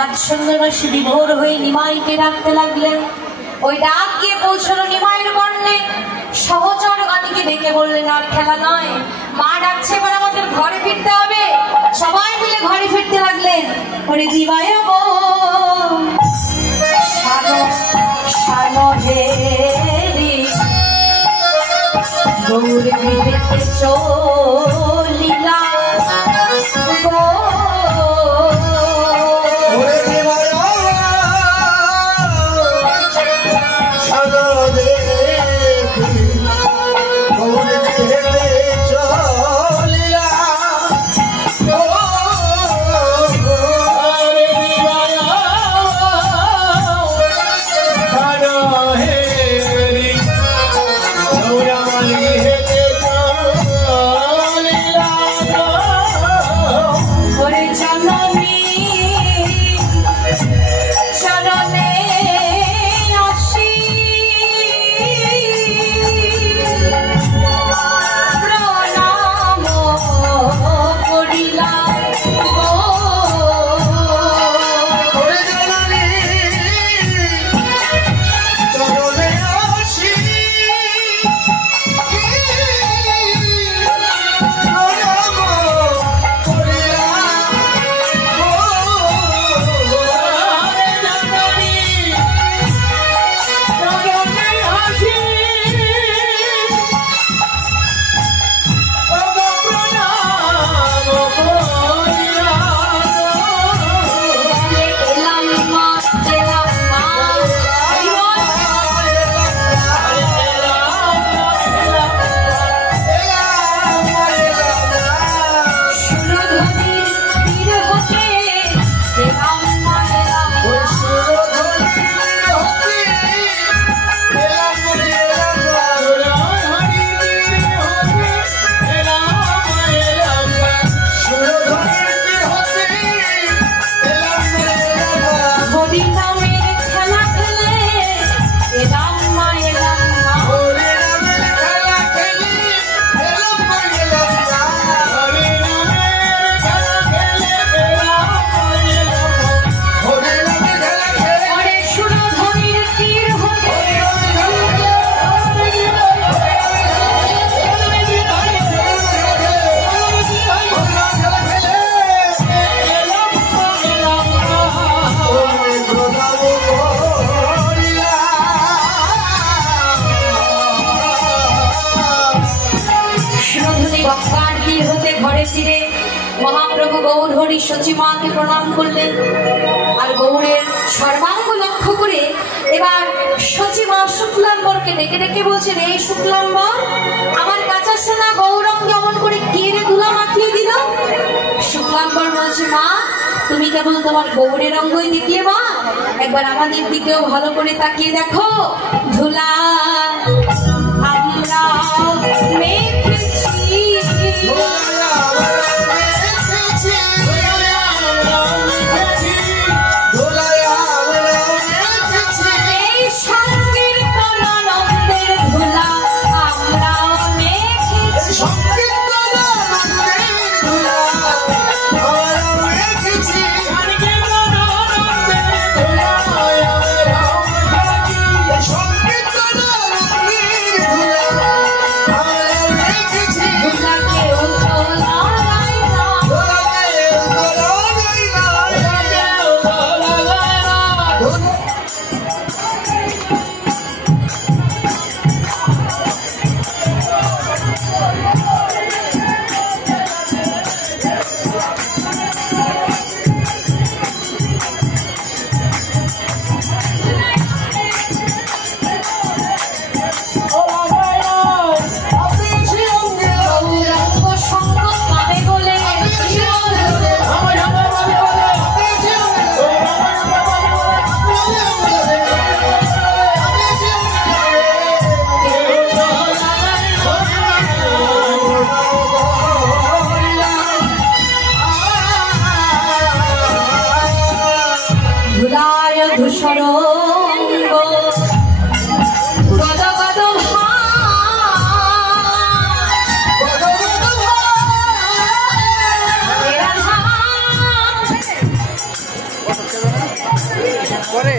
হাত সুন্দরী বিভোর হয়ে নিমাইকে ডাকতে লাগলেন। ওই ডাক গিয়ে পৌঁছলো নিমাইয়ের কর্ণে। সহচর গানিকে ডেকে বললেন, আর খেলা নয়, মা ডাকছে, এবার আমাদের ঘরে ফিরতে হবে। সবাই মিলে ঘরে ফিরতে লাগলেন। ওরে দিবায় গৌর গৃহে চলিলা মহাপ্রভু গৌর হরি সচি মাকে প্রণাম করলেন। আর গৌরের সর্বাঙ্গ লক্ষ্য করে এবার সচি মা শুক্লাম্বরকে ডেকে ডেকে বলছে, রে শুক্লাম্বর, আমার কাছে আসছে না, গৌরঙ্গে অমন করে কে রে ধুলা মাখিয়ে দিল? শুক্লাম্বর বলছে, মা তুমি কেবল তোমার গৌরের অঙ্গই দেখলে মা, একবার আমাদের দিকেও ভালো করে তাকিয়ে দেখো। ধুলা আমরা মেখেছি, পরে